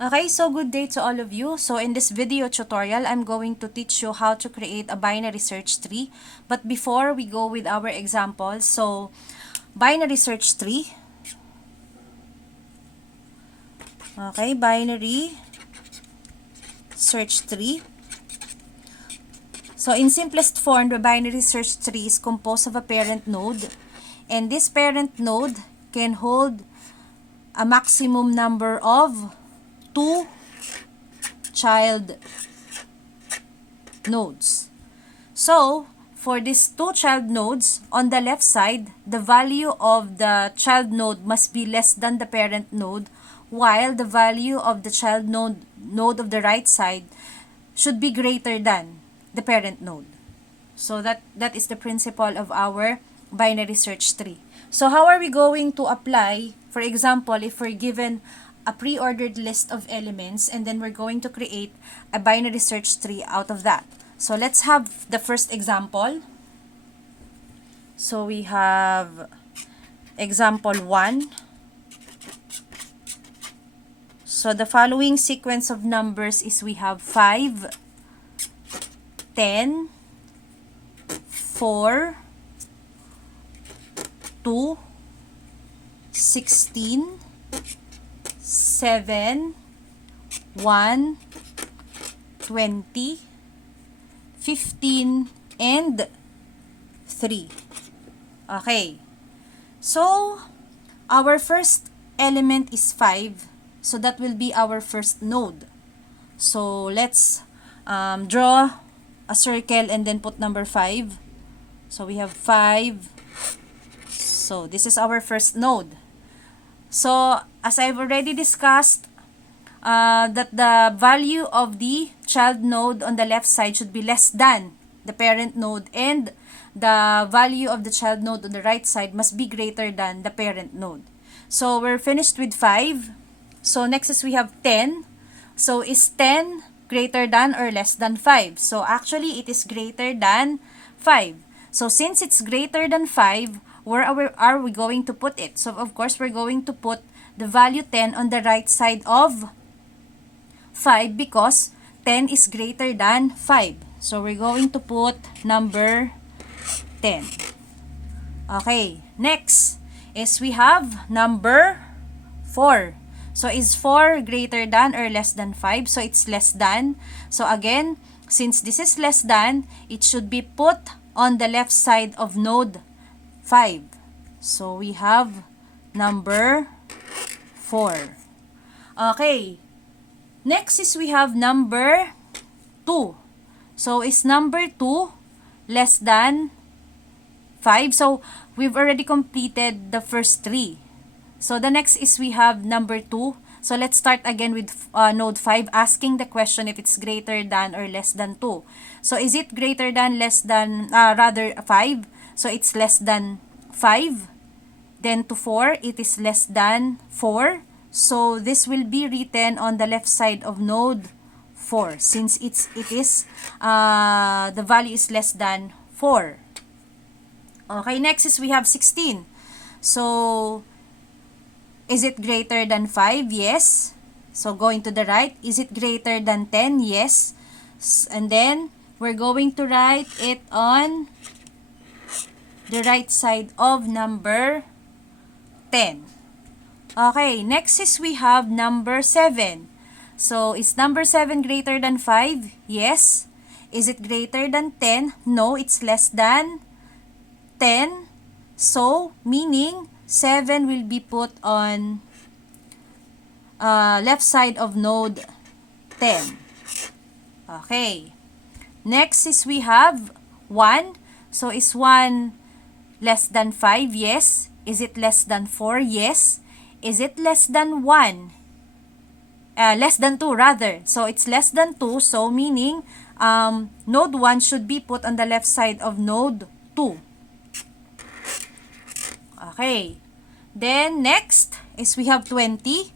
Okay, so good day to all of you. So in this video tutorial, I'm going to teach you how to create a binary search tree. But before we go with our examples, so binary search tree. Okay, binary search tree. So in simplest form, the binary search tree is composed of a parent node. And this parent node can hold a maximum number of 2 child nodes. So, for these 2 child nodes, on the left side, the value of the child node must be less than the parent node, while the value of the child node of the right side should be greater than the parent node. So that is the principle of our binary search tree. So how are we going to apply, for example, if we're given a pre-ordered list of elements and then we're going to create a binary search tree out of that. So let's have the first example. So we have example 1. So the following sequence of numbers is we have 5, 10, 4, 2, 16, 7, 1, 20, 15, and 3. Okay. So, our first element is 5. So, that will be our first node. So, let's draw a circle and then put number 5. So, we have 5. So, this is our first node. So, as I've already discussed, that the value of the child node on the left side should be less than the parent node, and the value of the child node on the right side must be greater than the parent node. So, we're finished with 5. So, next is we have 10. So, is 10 greater than or less than 5? So, actually, it is greater than 5. So, since it's greater than 5, where are we going to put it? So, of course, we're going to put the value 10 on the right side of 5 because 10 is greater than 5. So, we're going to put number 10. Okay, next is we have number 4. So, is 4 greater than or less than 5? So, it's less than. So, again, since this is less than, it should be put on the left side of node 5. So, we have number 4. Okay. Next is we have number 2. So, is number 2 less than 5? So, we've already completed the first 3. So, the next is we have number 2. So, let's start again with node 5, asking the question if it's greater than or less than 2. So, is it greater than, less than, rather 5? So, it's less than 5. Then to 4, it is less than 4. So, this will be written on the left side of node 4 since the value is less than 4. Okay, next is we have 16. So, is it greater than 5? Yes. So, going to the right, is it greater than 10? Yes. And then, we're going to write it on the right side of number 10. Okay, next is we have number 7. So, is number 7 greater than 5? Yes. Is it greater than 10? No, it's less than 10. So, meaning 7 will be put on left side of node 10. Okay. Next is we have 1. So, is 1 less than 5? Yes. Is it less than 4? Yes. Is it less than 1? Less than 2 rather. So, it's less than 2. So, meaning node 1 should be put on the left side of node 2. Okay. Then, next is we have 20.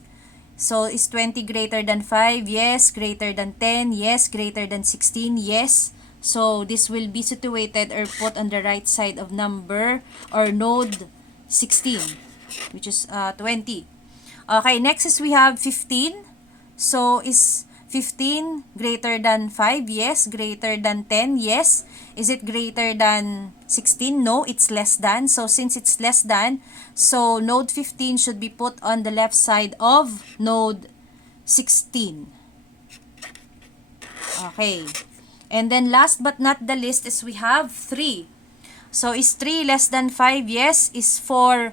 So, is 20 greater than 5? Yes. Greater than 10? Yes. Greater than 16? Yes. So, this will be situated or put on the right side of number or node 16, which is 20. Okay, next is we have 15. So, is 15 greater than 5? Yes. Greater than 10? Yes. Is it greater than 16? No, it's less than. So, since it's less than, so node 15 should be put on the left side of node 16. Okay. And then last but not the least is we have 3. So, is 3 less than 5? Yes. Is 3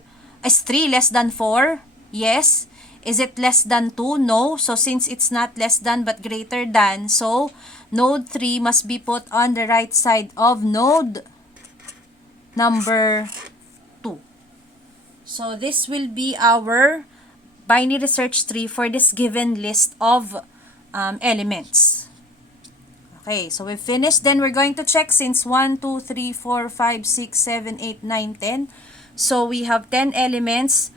less than 4? Yes. Is it less than 2? No. So, since it's not less than but greater than, so node 3 must be put on the right side of node number 2. So, this will be our binary search tree for this given list of elements. Okay, so we've finished. Then we're going to check since 1, 2, 3, 4, 5, 6, 7, 8, 9, 10. So we have 10 elements.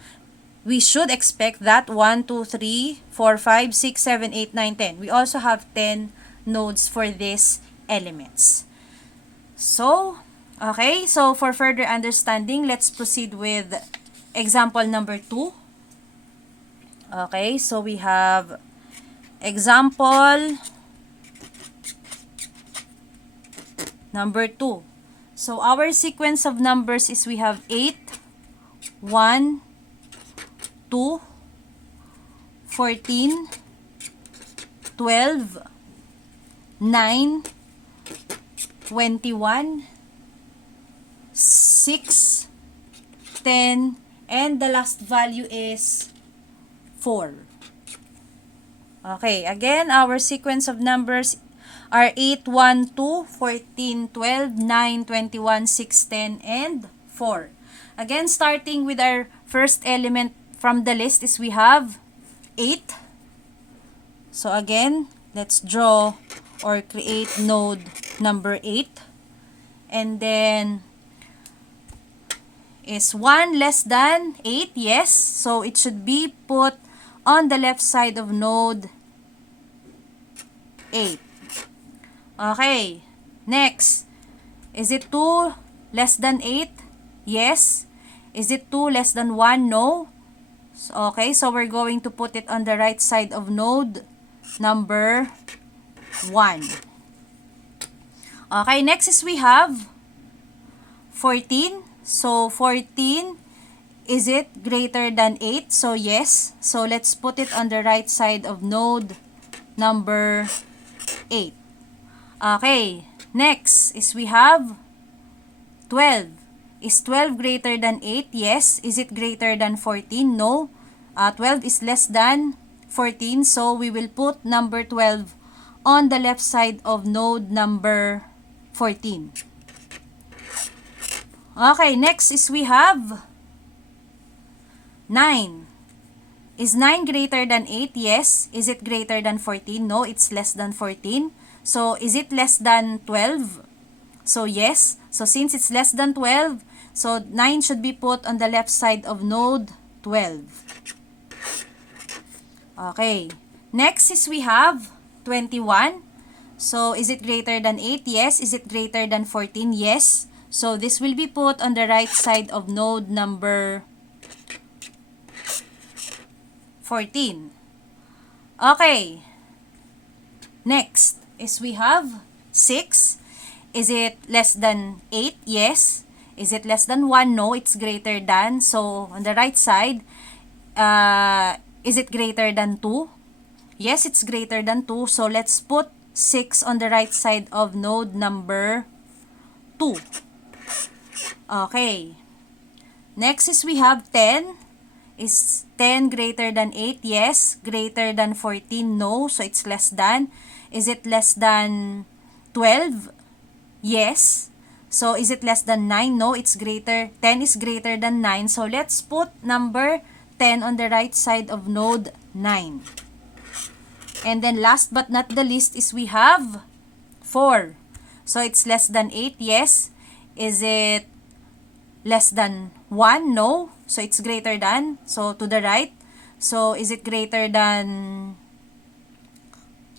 We should expect that 1, 2, 3, 4, 5, 6, 7, 8, 9, 10. We also have 10 nodes for these elements. So, okay, so for further understanding, let's proceed with example number 2. Okay, so we have example number 2. So, our sequence of numbers is we have 8, 1, 2, 14, 12, 9, 21, 6, 10, and the last value is 4. Okay, again, our sequence of numbers are 8, 1, 2, 14, 12, 9, 21, 6, 10, and 4. Again, starting with our first element from the list is we have 8. So again, let's draw or create node number 8. And then, is 1 less than 8? Yes. So it should be put on the left side of node 8. Okay. Next. Is it 2 less than 8? Yes. Is it 2 less than 1? No. Okay, so we're going to put it on the right side of node number 1. Okay, next is we have 14. So, 14, is it greater than 8? So, yes. So, let's put it on the right side of node number 8. Okay, next is we have 12. Is 12 greater than 8? Yes. Is it greater than 14? No. 12 is less than 14. So, we will put number 12 on the left side of node number 14. Okay, next is we have 9. Is 9 greater than 8? Yes. Is it greater than 14? No, it's less than 14. So, is it less than 12? So, yes. So, since it's less than 12, so 9 should be put on the left side of node 12. Okay. Next is we have 21. So, is it greater than 8? Yes. Is it greater than 14? Yes. So, this will be put on the right side of node number 14. Okay. Next is we have 6. Is it less than 8? Yes. Is it less than 1? No, it's greater than. So, on the right side, is it greater than 2? Yes, it's greater than 2. So, let's put 6 on the right side of node number 2. Okay. Next is we have 10. Is 10 greater than 8? Yes. Greater than 14? No. So, it's less than. Is it less than 12? Yes. So, is it less than 9? No, it's greater. 10 is greater than 9. So, let's put number 10 on the right side of node 9. And then, last but not the least is we have 4. So, it's less than 8? Yes. Is it less than 1? No. So, it's greater than. So, to the right. So, is it greater than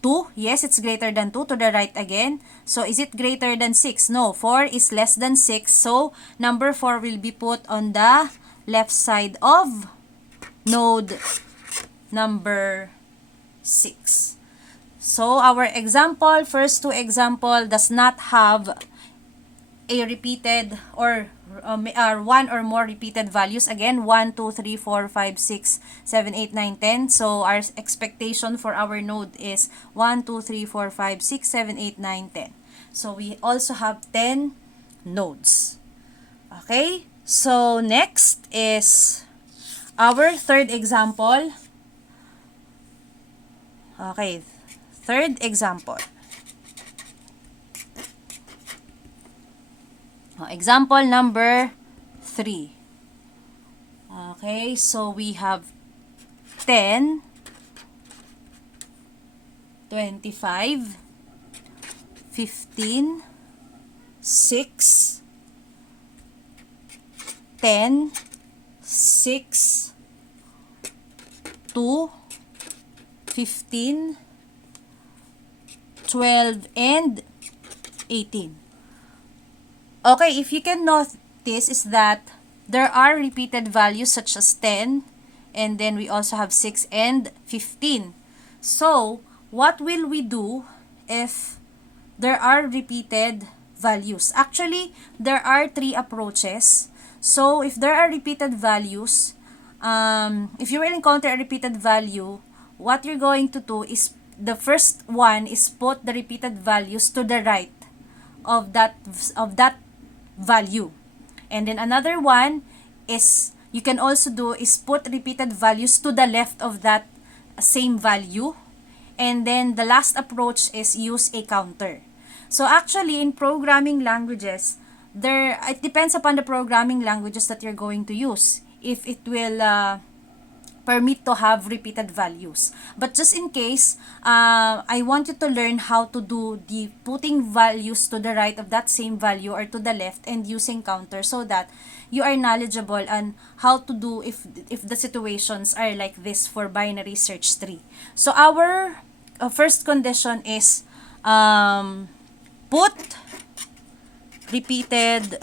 2? Yes, it's greater than 2. To the right again. So, is it greater than 6? No. 4 is less than 6. So, number 4 will be put on the left side of node number 6. So, our example, first two example does not have a repeated or one or more repeated values. Again, 1, 2, 3, 4, 5, 6, 7, 8, 9, 10. So, our expectation for our node is 1, 2, 3, 4, 5, 6, 7, 8, 9, 10. So, we also have 10 nodes. Okay? So, next is our third example. Okay, third example. Example number 3. Okay, so we have 10, 25, 15, 6, 10, 6, 2, 15, 12, and 18. Okay, if you can notice is that there are repeated values such as 10, and then we also have 6 and 15. So, what will we do if there are repeated values? Actually, there are 3 approaches. So, if there are repeated values, if you will encounter a repeated value, what you're going to do is, the first one is put the repeated values to the right of that value. And then another one is, you can also do is put repeated values to the left of that same value. And then the last approach is use a counter. So actually, in programming languages, it depends upon the programming languages that you're going to use if it will permit to have repeated values. But just in case, I want you to learn how to do the putting values to the right of that same value or to the left and using counter, so that you are knowledgeable on how to do if the situations are like this for binary search tree. So our first condition is put repeated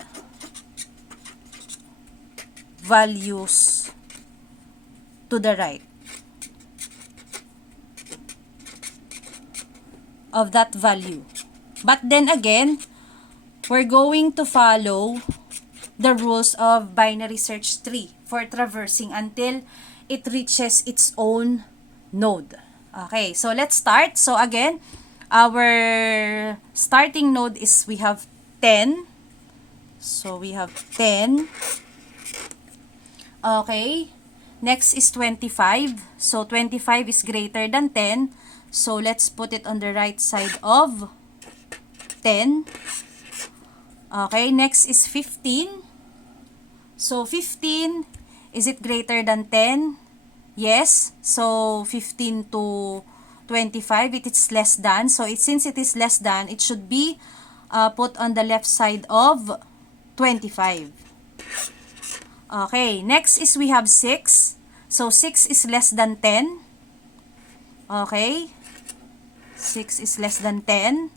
values to the right of that value. But then again, we're going to follow the rules of binary search tree for traversing until it reaches its own node. Okay, so let's start. So again, our starting node is, we have 10. So we have 10. Okay. Next is 25. So 25 is greater than 10. So let's put it on the right side of 10. Okay, next is 15. So 15, is it greater than 10? Yes. So 15 to 25, it is less than. So since it is less than, it should be put on the left side of 25. Okay, next is we have 6. So 6 is less than 10. Okay. 6 is less than 10.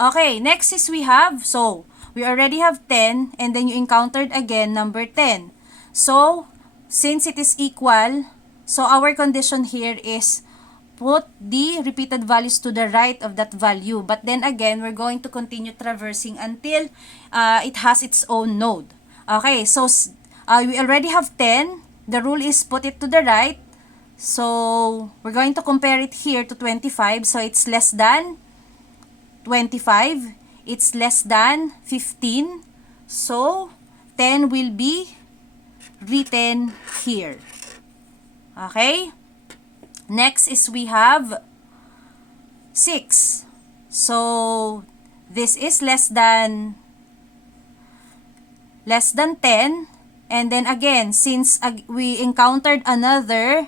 Okay, next is we have, so we already have 10, and then you encountered again number 10. So, since it is equal, so our condition here is put the repeated values to the right of that value. But then again, we're going to continue traversing until it has its own node. Okay, so we already have 10. The rule is put it to the right. So, we're going to compare it here to 25. So, it's less than 25. It's less than 15. So, 10 will be written here. Okay? Next is we have 6. So, this is less than 10. And then again, since we encountered another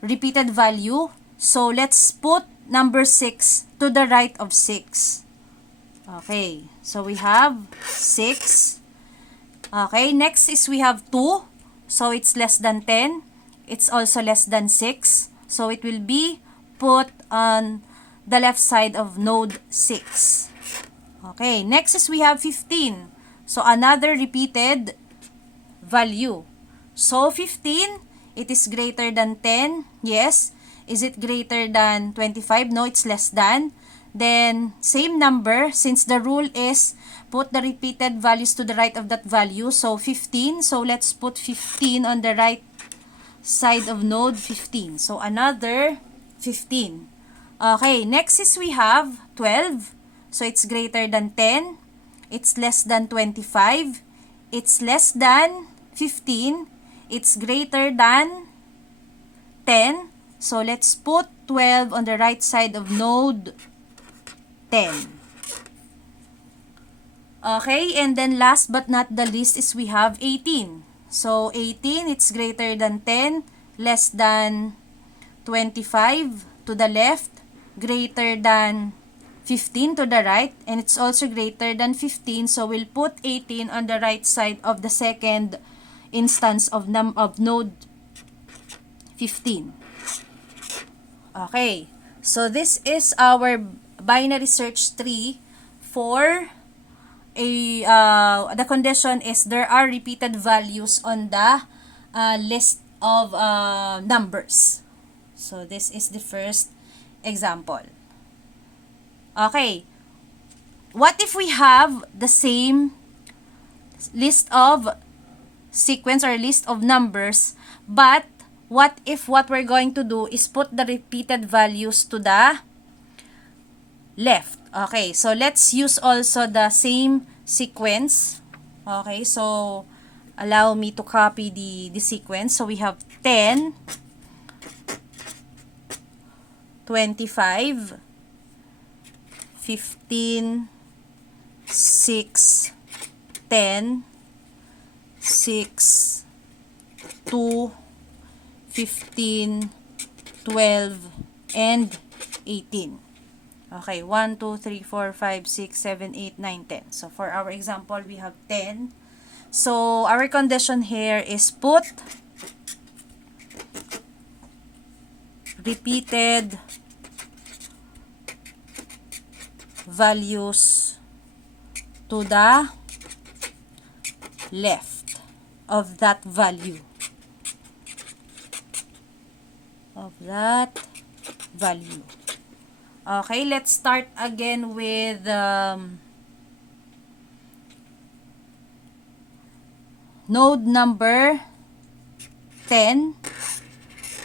repeated value, so let's put number 6 to the right of 6. Okay, so we have 6. Okay, next is we have 2. So it's less than 10. It's also less than 6. So it will be put on the left side of node 6. Okay, next is we have 15. So another repeated value. So 15, it is greater than 10. Yes, Is it greater than 25? No, it's less than. Then, same number, since the rule is put the repeated values to the right of that value. So, 15. So, let's put 15 on the right side of node 15. So, another 15. Okay, next is we have 12. So, it's greater than 10. It's less than 25. It's less than 15. It's greater than 10. So, let's put 12 on the right side of node 10. Okay, and then last but not the least is we have 18. So, 18, it's greater than 10, less than 25 to the left, greater than 15 to the right, and it's also greater than 15. So, we'll put 18 on the right side of the second instance of node 15. Okay, so this is our binary search tree for the condition is there are repeated values on the list of numbers. So this is the first example. Okay, what if we have the same list of sequence or list of numbers, but what if what we're going to do is put the repeated values to the left? Okay, so let's use also the same sequence. Okay, so allow me to copy the sequence. So we have 10, 25, 15, 6, 10, 6, 2, 15, 12, and 18. Okay, 1, 2, 3, 4, 5, 6, 7, 8, 9, 10. So, for our example, we have 10. So, our condition here is put repeated values to the left of that value. Okay, let's start again with node number 10.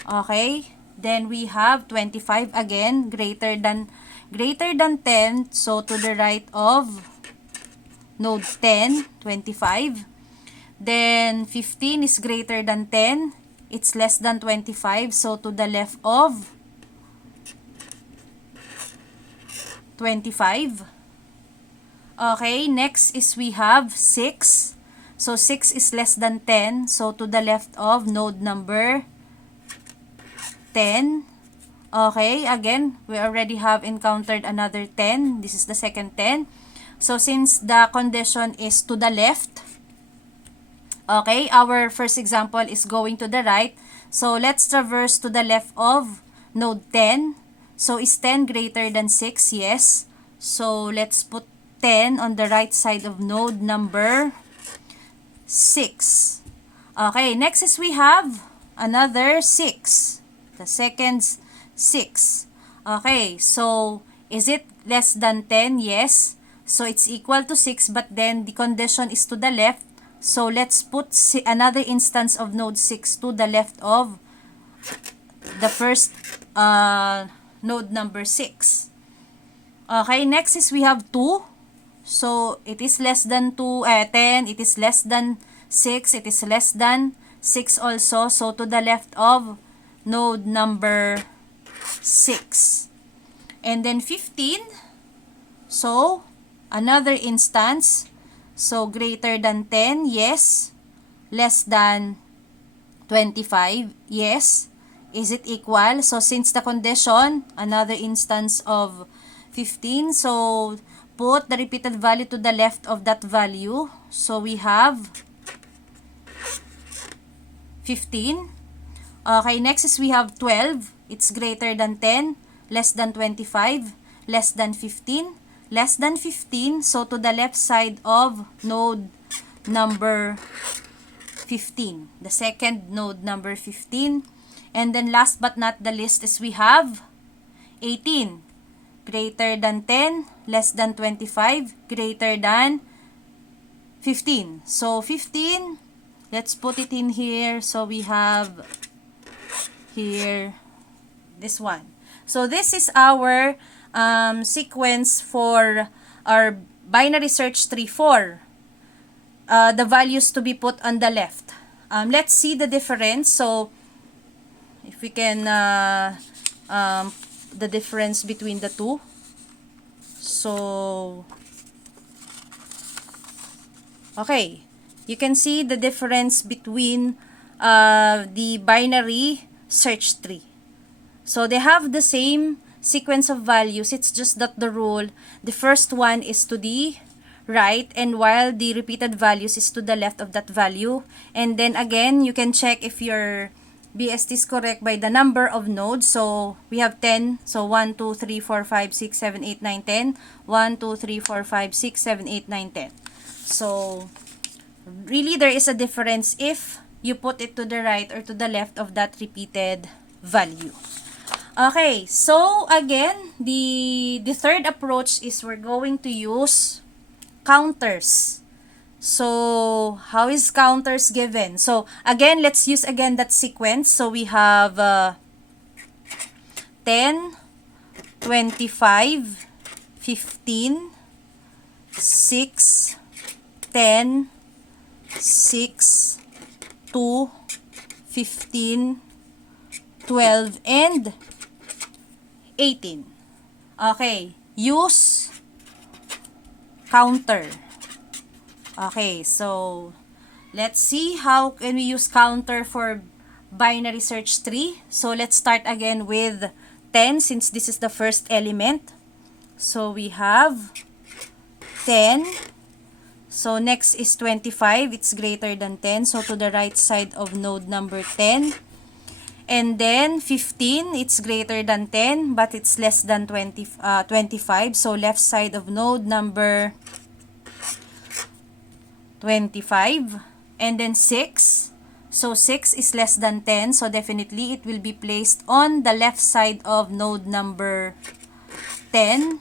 Okay, then we have 25 again, greater than 10, so to the right of node 10, 25. Then 15 is greater than 10, it's less than 25, so to the left of 25. Okay, next is we have 6. So 6 is less than 10, so to the left of node number 10. Okay, again, we already have encountered another 10. This is the second 10. So since the condition is to the left, okay, our first example is going to the right. So let's traverse to the left of node 10. So is 10 greater than 6? Yes. So let's put 10 on the right side of node number 6. Okay, next is we have another 6. The second 6. Okay, so is it less than 10? Yes. So it's equal to 6, but then the condition is to the left. So let's put another instance of node 6 to the left of the first node number 6. Okay, next is we have 2. So it is less than 10, it is less than 6, it is less than 6 also. So to the left of node number 6. And then 15. So another instance. So greater than 10, yes. Less than 25, yes. Is it equal? So since the condition, another instance of 15. So put the repeated value to the left of that value. So we have 15. Okay, next is we have 12. It's greater than 10, less than 25, less than 15, less than 15. So to the left side of node number 15. The second node number 15. And then last but not the least is we have 18. Greater than 10, less than 25, greater than 15. So 15, let's put it in here. So we have here this one. So this is our sequence for our binary search tree for the values to be put on the left. Let's see the difference. So if we can the difference between the two. So okay, you can see the difference between the binary search tree. So they have the same sequence of values. It's just that the rule, the first one is to the right, and while the repeated values is to the left of that value. And then again, you can check if your BST is correct by the number of nodes. So we have 10. So 1, 2, 3, 4, 5, 6, 7, 8, 9, 10. 1, 2, 3, 4, 5, 6, 7, 8, 9, 10. So really there is a difference if you put it to the right or to the left of that repeated value. Okay, so again, the third approach is we're going to use counters. So how is counters given? So again, let's use again that sequence. So we have 10, 25, 15, 6, 10, 6, 2, 15, 12, and 18. Okay, use counter. Okay, so let's see how can we use counter for binary search tree. So let's start again with 10 since this is the first element. So we have 10. So next is 25. It's greater than 10. So to the right side of node number 10. And then 15, it's greater than 10, but it's less than 25. So left side of node number 25. And then 6. So 6 is less than 10. So definitely it will be placed on the left side of node number 10.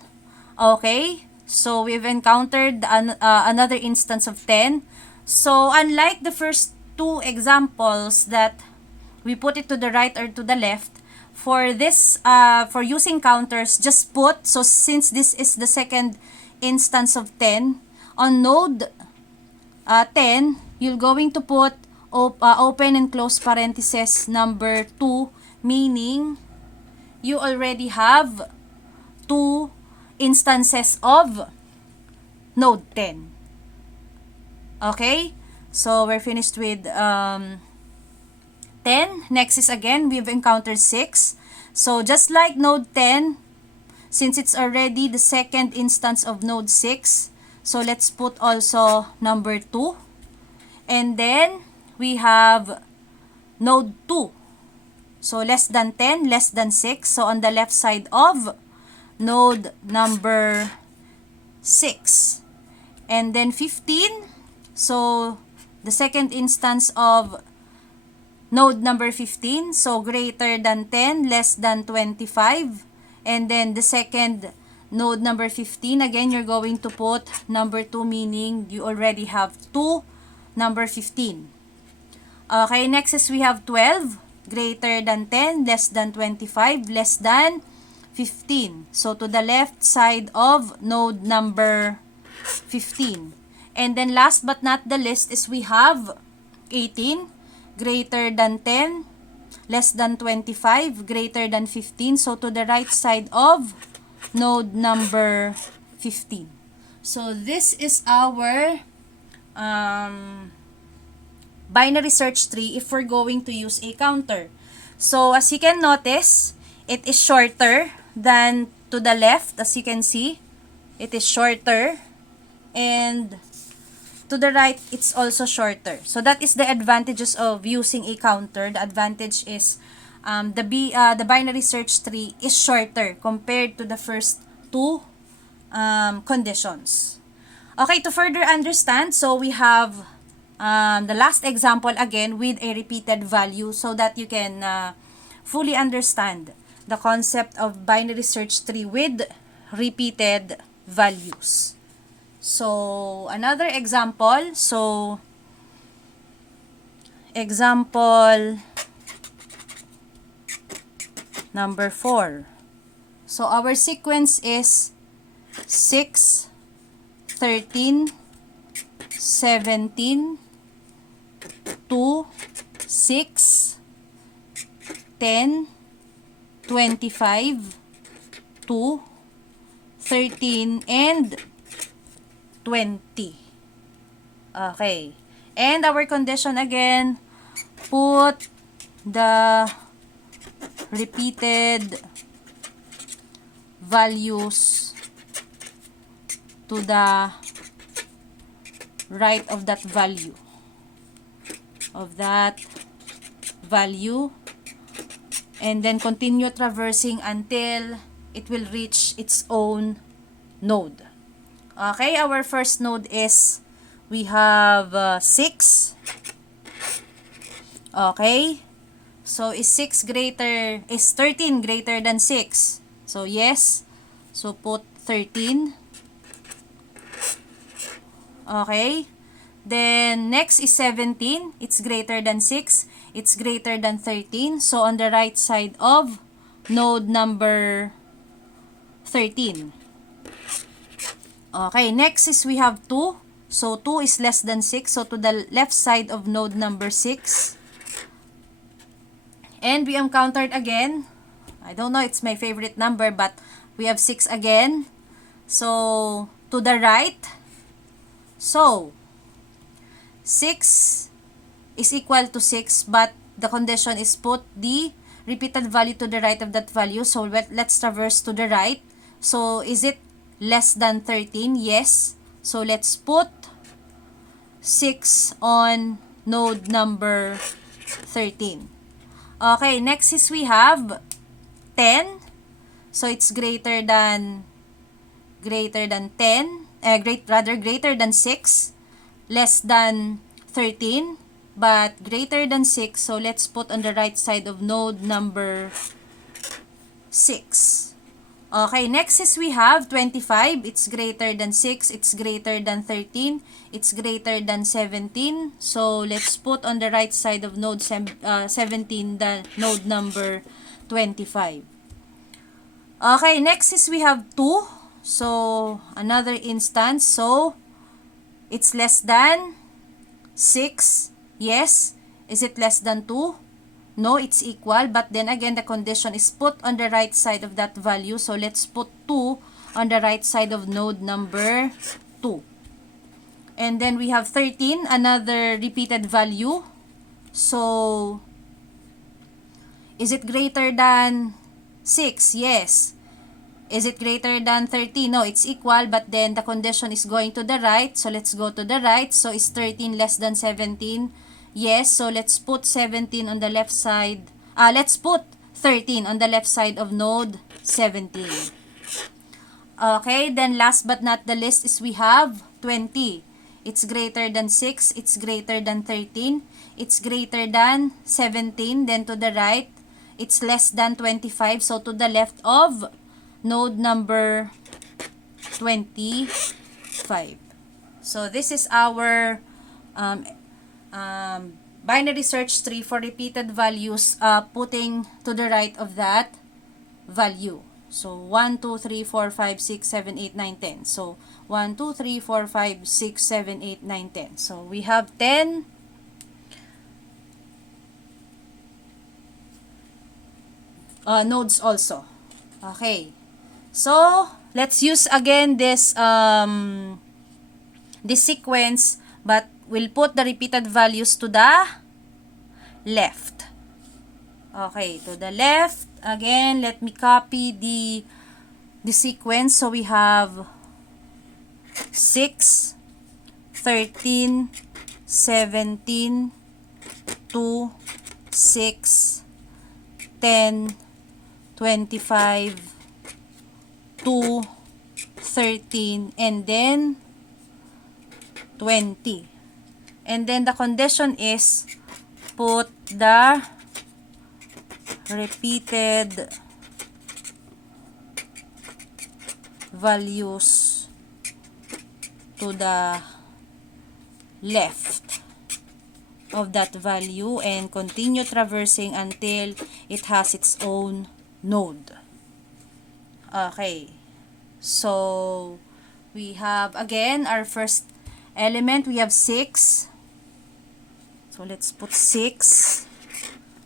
Okay. So we've encountered another instance of 10. So unlike the first two examples that we put it to the right or to the left, for this, for using counters, just put, so since this is the second instance of 10, on node 10, you're going to put open and close parenthesis number 2, meaning you already have 2 instances of node 10. Okay? So we're finished with 10. Next is again, we've encountered 6. So just like node 10, since it's already the second instance of node 6, so let's put also number 2. And then we have node 2. So less than 10, less than 6. So on the left side of node number 6. And then 15. So the second instance of node number 15, so greater than 10, less than 25. And then the second node number 15, again, you're going to put number 2, meaning you already have 2, number 15. Okay, next is we have 12, greater than 10, less than 25, less than 15. So to the left side of node number 15. And then last but not the least is we have 18, greater than 10, less than 25, greater than 15. So to the right side of node number 15. So this is our binary search tree if we're going to use a counter. So as you can notice, it is shorter than to the left. As you can see, it is shorter, and to the right, it's also shorter. So that is the advantages of using a counter. The advantage is the binary search tree is shorter compared to the first two conditions. Okay, to further understand, so we have the last example again with a repeated value so that you can fully understand the concept of binary search tree with repeated values. So, another example. So, example number 4. So, our sequence is 6, 13, 17, 2, 6, 10, 25, 2, 13, and 20. Okay. And our condition again, put the repeated values to the right of that value. And then continue traversing until it will reach its own node. Okay, our first node is, we have 6. Okay, so is 13 greater than 6? So yes, so put 13. Okay, then next is 17. It's greater than 6. It's greater than 13. So on the right side of node number 13. Okay, next is we have 2. So 2 is less than 6. So to the left side of node number 6. And we encountered again, I don't know, it's my favorite number, but we have 6 again. So to the right. So 6 is equal to 6, but the condition is put the repeated value to the right of that value. So let's traverse to the right. So is it less than 13? Yes. So let's put 6 on node number 13. Okay, next is we have 10. So it's greater than 10, greater than 6, less than 13, but greater than 6. So let's put on the right side of node number 6. Okay, next is we have 25. It's greater than 6, it's greater than 13, it's greater than 17. So let's put on the right side of node 17 the node number 25. Okay, next is we have 2. So another instance. So it's less than 6. Yes. Is it less than 2? No, it's equal. But then again, the condition is put on the right side of that value. So let's put 2 on the right side of node number 2. And then we have 13, another repeated value. So is it greater than 6? Yes. Is it greater than 13? No, it's equal, but then the condition is going to the right. So let's go to the right. So is 13 less than 17? Yes. So let's put 17 on the left side. Let's put 13 on the left side of node 17. Okay, then last but not the least is we have 20. It's greater than 6. It's greater than 13. It's greater than 17. Then to the right, it's less than 25. So to the left of node number 25. So this is our binary search tree for repeated values, putting to the right of that value. So 1, 2, 3, 4, 5, 6, 7, 8, 9, 10. So 1, 2, 3, 4, 5, 6, 7, 8, 9, 10. So we have 10 nodes also. Okay. So let's use again this sequence, but we'll put the repeated values to the left. Okay, to the left. Again, let me copy the sequence. So we have 6, 13, 17, 2, 6, 10, 25, 2, 13, and then 20. And then the condition is put the repeated values to the left of that value and continue traversing until it has its own node. Okay. So, we have, again, our first element, we have 6. So, let's put 6.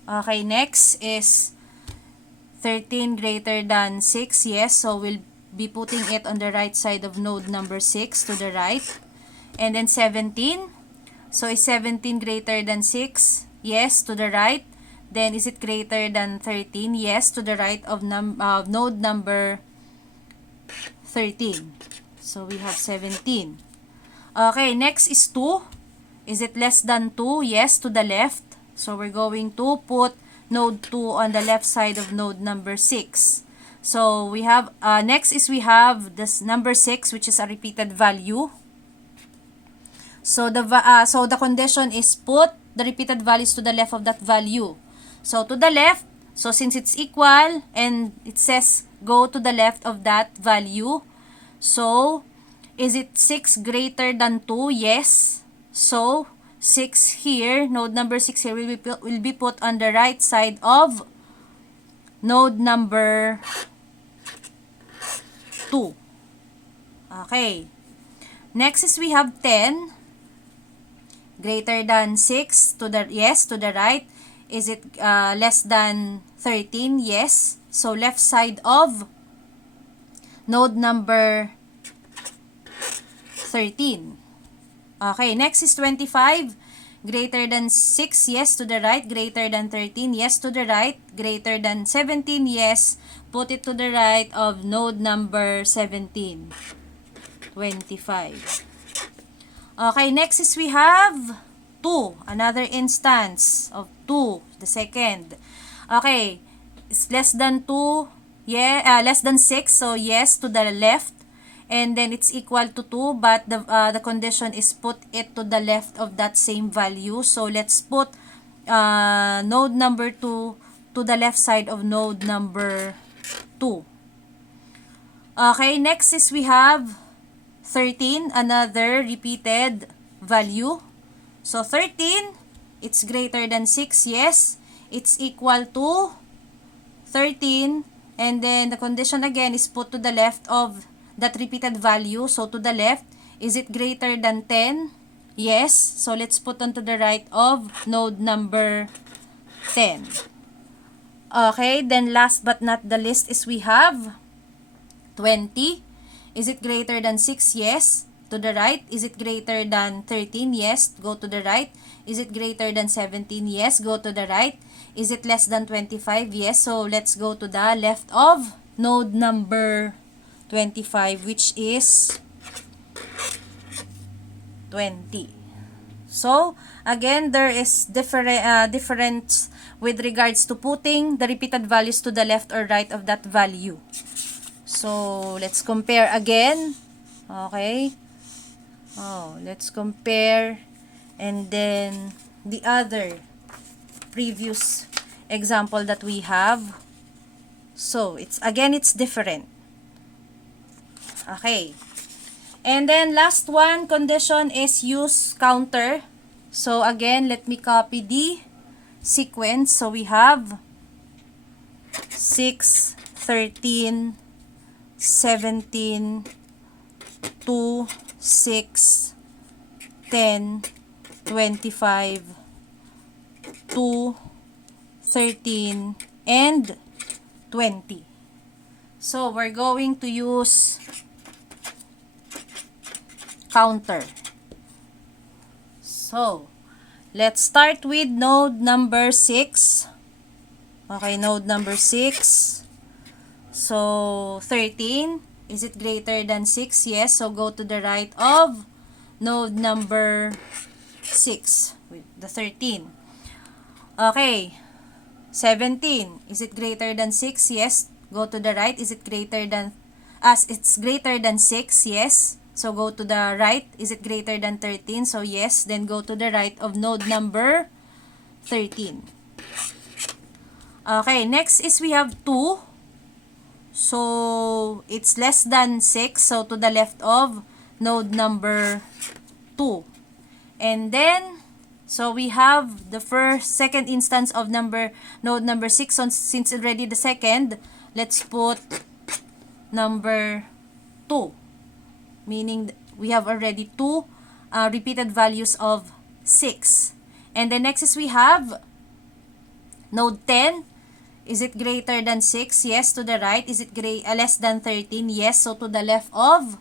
Okay, next is 13 greater than 6. Yes, so we'll be putting it on the right side of node number 6 to the right. And then 17. So, is 17 greater than 6? Yes, to the right. Then, is it greater than 13? Yes, to the right of node number 13. So, we have 17. Okay, next is 2. Is it less than 2? Yes, to the left. So, we're going to put node 2 on the left side of node number 6. So, we have, next is we have this number 6, which is a repeated value. So, the condition is put the repeated values to the left of that value. So, to the left, so since it's equal, and it says go to the left of that value. So, is it 6 greater than 2? Yes. So, 6 here, node number 6 here will be put on the right side of node number 2. Okay. Next is we have 10 greater than 6 to the, yes, to the right. Is it less than 13? Yes. So, left side of node number 13. Okay, next is 25. Greater than 6, yes, to the right. Greater than 13, yes, to the right. Greater than 17, yes. Put it to the right of node number 17. 25. Okay, next is we have 2. Another instance of 2. The second. Okay, it's less than 2. Yeah, less than 6. So, yes, to the left. And then it's equal to 2, but the condition is put it to the left of that same value. So, let's put node number 2 to the left side of node number 2. Okay, next is we have 13, another repeated value. So, 13, it's greater than 6, yes. It's equal to 13, and then the condition again is put to the left of that repeated value. So, to the left, is it greater than 10? Yes. So, let's put on to the right of node number 10. Okay, then last but not the least is we have 20. Is it greater than 6? Yes. To the right. Is it greater than 13? Yes. Go to the right. Is it greater than 17? Yes. Go to the right. Is it less than 25? Yes. So, let's go to the left of node number 25, which is 20. So, again, there is difference with regards to putting the repeated values to the left or right of that value. So, let's compare again. Okay. Oh, let's compare. And then, the other previous example that we have. So, it's different. Okay. And then, last one, condition is use counter. So, again, let me copy the sequence. So, we have 6, 13, 17, 2, 6, 10, 25, 2, 13, and 20. So, we're going to use counter. So, let's start with node number 6. Okay, node number 6. So, 13. Is it greater than 6? Yes. So, go to the right of node number 6 with the 13. Okay. 17. Is it greater than 6? Yes. Go to the right. Is it greater than, it's greater than 6? Yes. So, go to the right. Is it greater than 13? So, yes. Then, go to the right of node number 13. Okay, next is we have 2. So, it's less than 6. So, to the left of node number 2. And then, so we have the second instance of node number 6. So, since already the second, let's put number 2. Meaning, we have already 2 repeated values of 6. And then next is we have node 10. Is it greater than 6? Yes, to the right. Is it less than 13? Yes, so to the left of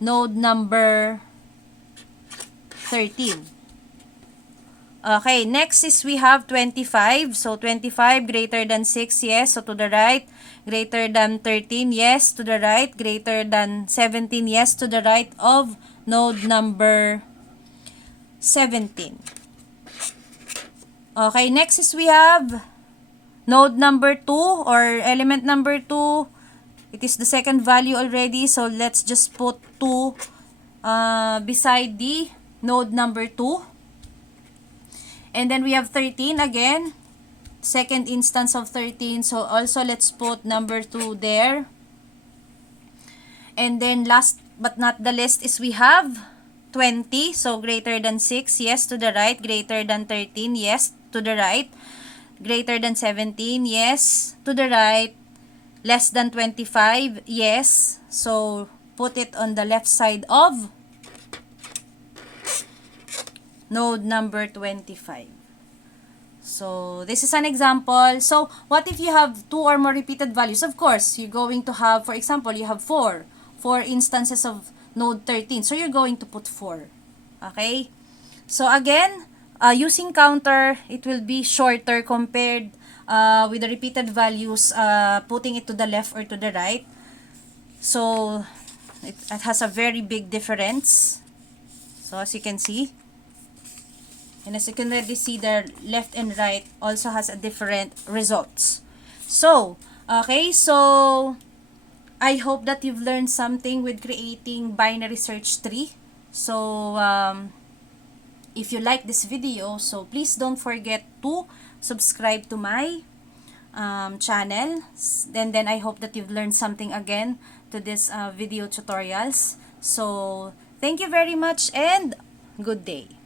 node number 13. Okay, next is we have 25. So 25 greater than 6, yes, so to the right. Greater than 13, yes, to the right. Greater than 17, yes, to the right of node number 17. Okay, next is we have node number 2 or element number 2. It is the second value already, so let's just put 2 beside the node number 2. And then we have 13 again. Second instance of 13. So also let's put number 2 there. And then last but not the least is we have 20. So greater than 6. Yes, to the right. Greater than 13. Yes, to the right. Greater than 17. Yes, to the right. Less than 25. Yes. So put it on the left side of node number 25. So, this is an example. So, what if you have 2 or more repeated values? Of course, you're going to have, for example, you have 4 instances of node 13. So, you're going to put 4. Okay? So, again, using counter, it will be shorter compared with the repeated values, putting it to the left or to the right. So, it has a very big difference. So, as you can see. And as you can already see, the left and right also has a different results. So, okay, so I hope that you've learned something with creating binary search tree. So, if you like this video, so please don't forget to subscribe to my channel. Then I hope that you've learned something again to this video tutorials. So, thank you very much and good day.